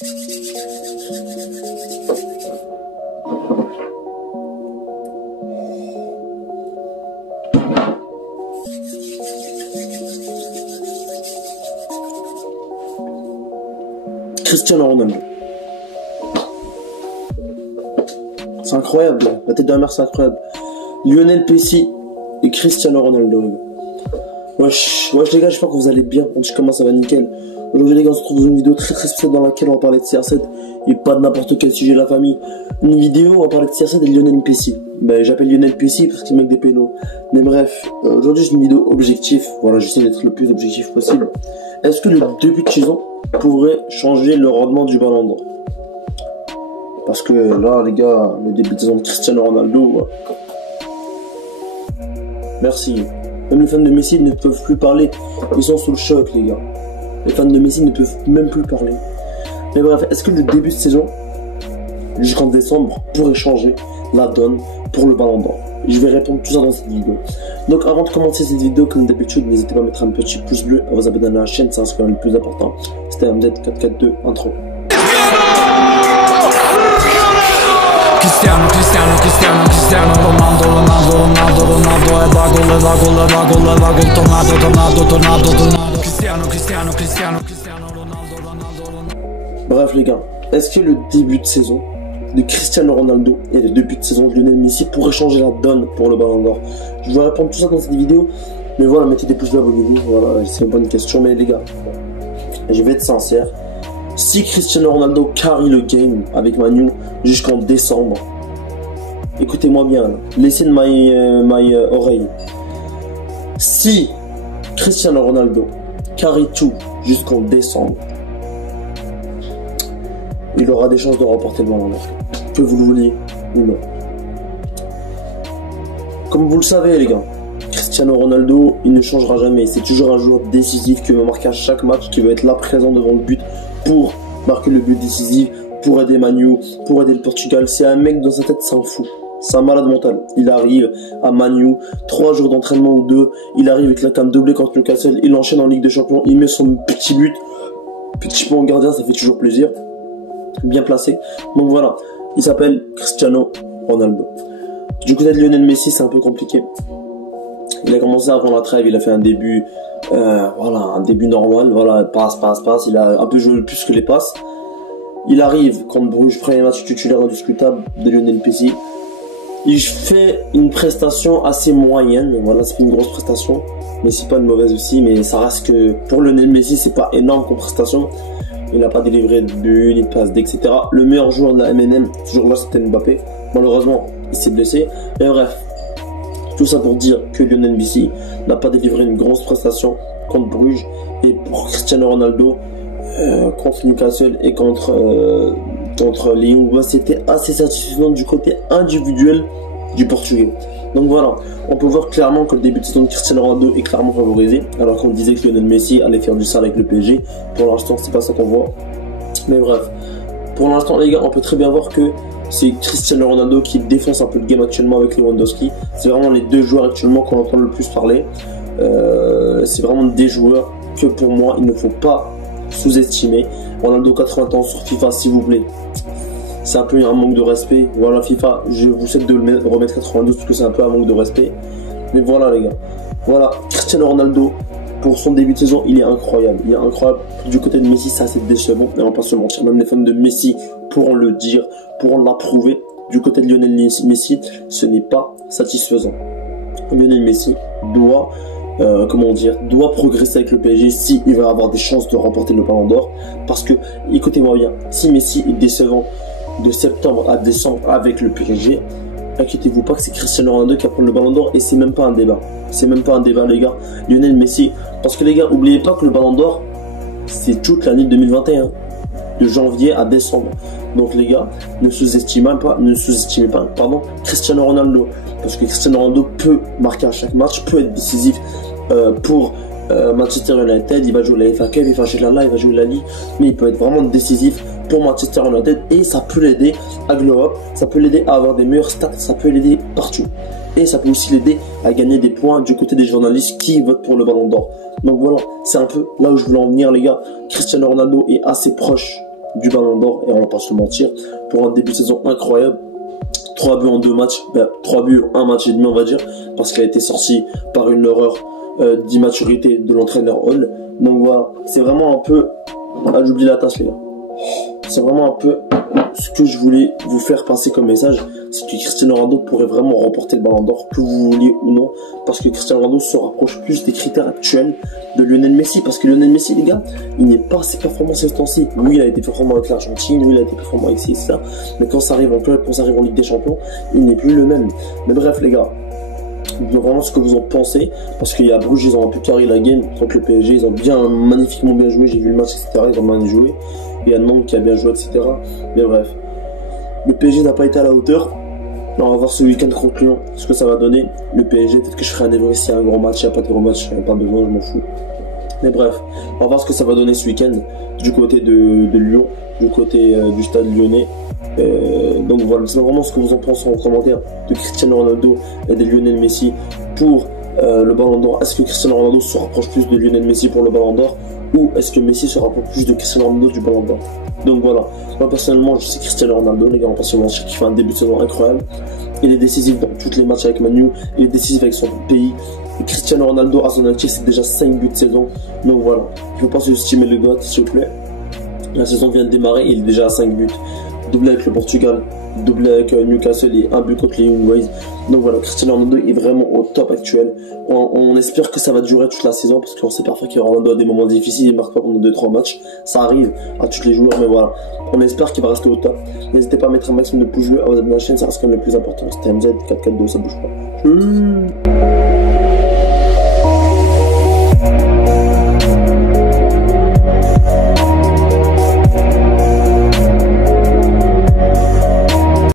Cristiano Ronaldo. C'est incroyable, la tête de la mer c'est incroyable. Lionel Messi et Cristiano Ronaldo. Wesh les gars, j'espère que vous allez bien. Je commence, ça va nickel. Aujourd'hui les gars, on se retrouve dans une vidéo très spéciale dans laquelle on va parler de CR7 et pas de n'importe quel sujet de la famille. Une vidéo où on va parler de CR7 et de Lionel Messi. Ben, j'appelle Lionel Messi parce qu'il met des pénaux. Mais bref, aujourd'hui c'est une vidéo objectif. Voilà, j'essaie d'être le plus objectif possible. Est-ce que le début de saison pourrait changer le rendement du ballon d'or? Parce que là les gars, le début de saison de Cristiano Ronaldo, merci. Même les fans de Messi ne peuvent plus parler. Ils sont sous le choc les gars. Les fans de Messi ne peuvent même plus parler. Mais bref, est-ce que le début de saison jusqu'en décembre pourrait changer la donne pour le ballon d'or? Je vais répondre tout ça dans cette vidéo. Donc avant de commencer cette vidéo, comme d'habitude, n'hésitez pas à mettre un petit pouce bleu, à vous abonner à la chaîne, c'est quand même le plus important. C'était MZ442 intro. Cristiano Bref les gars, est-ce que le début de saison de Cristiano Ronaldo et le début de saison de Lionel Messi pourrait changer la donne pour le ballon d'or? Je vais répondre tout ça dans cette vidéo, mais voilà, mettez des pouces bleus, abonnez-vous, voilà, c'est une bonne question. Mais les gars, je vais être sincère, si Cristiano Ronaldo carry le game avec Manu jusqu'en décembre, écoutez-moi bien, là. Laissez de my oreille. Si Cristiano Ronaldo carry tout jusqu'en décembre, il aura des chances de remporter le ballon d'or, que vous le vouliez ou non. Comme vous le savez les gars, Cristiano Ronaldo, il ne changera jamais. C'est toujours un joueur décisif qui veut marquer à chaque match, qui veut être là présent devant le but pour marquer le but décisif, pour aider Manu, pour aider le Portugal. C'est un mec dans sa tête s'en fout. C'est un malade mental. Il arrive à Manu, 3 jours d'entraînement ou 2, il arrive avec la cam doublée contre Newcastle, il enchaîne en Ligue des Champions, il met son petit but, petit point en gardien, ça fait toujours plaisir. Bien placé. Donc voilà, il s'appelle Cristiano Ronaldo. Du côté de Lionel Messi, c'est un peu compliqué. Il a commencé avant la trêve, il a fait un début, voilà, un début normal, voilà, passe, il a un peu joué plus que les passes. Il arrive contre Bruges, premier match titulaire indiscutable de Lionel Messi. Il fait une prestation assez moyenne, voilà, c'est une grosse prestation, mais c'est pas une mauvaise aussi, mais ça reste que pour Lionel Messi, c'est pas énorme comme prestation. Il n'a pas délivré de but, ni de passe, etc. Le meilleur joueur de la MNM, ce jour-là, c'était Mbappé. Malheureusement, il s'est blessé. Mais bref, tout ça pour dire que Lionel Messi n'a pas délivré une grosse prestation contre Bruges. Et pour Cristiano Ronaldo, contre Newcastle et contre Lyon, c'était assez satisfaisant du côté individuel du Portugais. Donc voilà, on peut voir clairement que le début de saison de Cristiano Ronaldo est clairement favorisé, alors qu'on disait que Lionel Messi allait faire du sale avec le PSG. Pour l'instant, c'est pas ça qu'on voit. Mais bref, pour l'instant les gars, on peut très bien voir que c'est Cristiano Ronaldo qui défonce un peu le game actuellement avec Lewandowski. C'est vraiment les deux joueurs actuellement qu'on entend le plus parler. C'est vraiment des joueurs que pour moi, il ne faut pas sous-estimer. Ronaldo 80 ans sur FIFA, s'il vous plaît. C'est un peu un manque de respect. Voilà FIFA, je vous souhaite de le remettre 92 parce que c'est un peu un manque de respect. Mais voilà les gars. Voilà, Cristiano Ronaldo, pour son début de saison, il est incroyable. Il est incroyable. Du côté de Messi, c'est assez décevant. Mais on va pas se mentir, même les fans de Messi pourront le dire, pourront l'approuver. Du côté de Lionel Messi, ce n'est pas satisfaisant. Lionel Messi doit doit progresser avec le PSG si il va avoir des chances de remporter le ballon d'or. Parce que, écoutez-moi bien, si Messi est décevant de septembre à décembre avec le PSG, inquiétez-vous pas que c'est Cristiano Ronaldo qui va prendre le ballon d'or, et c'est même pas un débat. C'est même pas un débat les gars. Lionel Messi, parce que les gars, n'oubliez pas que le ballon d'or, c'est toute l'année 2021, de janvier à décembre. Donc les gars, ne sous-estimez pas, Cristiano Ronaldo, parce que Cristiano Ronaldo peut marquer à chaque match, peut être décisif pour Manchester United. Il va jouer la FA Cup, il va jouer il va jouer la Ligue, mais il peut être vraiment décisif pour Manchester United, et ça peut l'aider à glow up, ça peut l'aider à avoir des meilleurs stats, ça peut l'aider partout, et ça peut aussi l'aider à gagner des points du côté des journalistes qui votent pour le ballon d'or. Donc voilà, c'est un peu là où je voulais en venir les gars. Cristiano Ronaldo est assez proche du Ballon d'Or, et on va pas se mentir, pour un début de saison incroyable. 3 buts en 2 matchs, 3 buts en 1 match et demi on va dire, parce qu'il a été sorti par une erreur d'immaturité de l'entraîneur Hall. Donc voilà, c'est vraiment un peu... Ah, j'oublie la tasse les gars. C'est vraiment un peu ce que je voulais vous faire passer comme message, c'est que Cristiano Ronaldo pourrait vraiment remporter le Ballon d'Or, que vous vouliez ou non, parce que Cristiano Ronaldo se rapproche plus des critères actuels de Lionel Messi, parce que Lionel Messi, les gars, il n'est pas assez performant ces temps-ci. Oui, il a été performant avec l'Argentine, oui, il a été performant avec ci et ça, mais quand ça arrive en club, quand ça arrive en Ligue des Champions, il n'est plus le même. Mais bref, les gars, dites-moi vraiment ce que vous en pensez, parce qu'il y a Bruges, ils ont un peu carré la game contre le PSG, ils ont magnifiquement bien joué, j'ai vu le match, etc., ils ont bien joué. Il y a Nantes qui a bien joué, etc. Mais bref, le PSG n'a pas été à la hauteur. Là, on va voir ce week-end contre Lyon, ce que ça va donner. Le PSG, peut-être que je ferai un débrief s'il y a un gros match, il n'y a pas de gros match, il n'y a pas besoin, je m'en fous. Mais bref, on va voir ce que ça va donner ce week-end du côté de Lyon, du côté du stade lyonnais. Donc voilà, c'est vraiment ce que vous en pensez en commentaire de Cristiano Ronaldo et de Lionel Messi pour le Ballon d'Or. Est-ce que Cristiano Ronaldo se rapproche plus de Lionel Messi pour le Ballon d'Or, ou est-ce que Messi se rapproche plus de Cristiano Ronaldo du Ballon d'Or? Donc voilà, moi personnellement je sais Cristiano Ronaldo, les gars, on va pas se mentir, qui fait un début de saison incroyable. Il est décisif dans tous les matchs avec Manu, il est décisif avec son pays. Et Cristiano Ronaldo à son actif, c'est déjà 5 buts de saison. Donc voilà, il ne faut pas sous-estimer le doigt, s'il vous plaît. La saison vient de démarrer, il est déjà à 5 buts. Doublé avec le Portugal, doublé avec Newcastle et un but contre les Young Boys. Donc voilà, Cristiano Ronaldo est vraiment au top actuel. On espère que ça va durer toute la saison, parce qu'on sait parfois que Ronaldo a des moments difficiles, il ne marque pas pendant 2-3 matchs. Ça arrive à tous les joueurs, mais voilà. On espère qu'il va rester au top. N'hésitez pas à mettre un maximum de pouces bleus à votre chaîne, ça reste quand même le plus important. C'était MZ 442, ça bouge pas.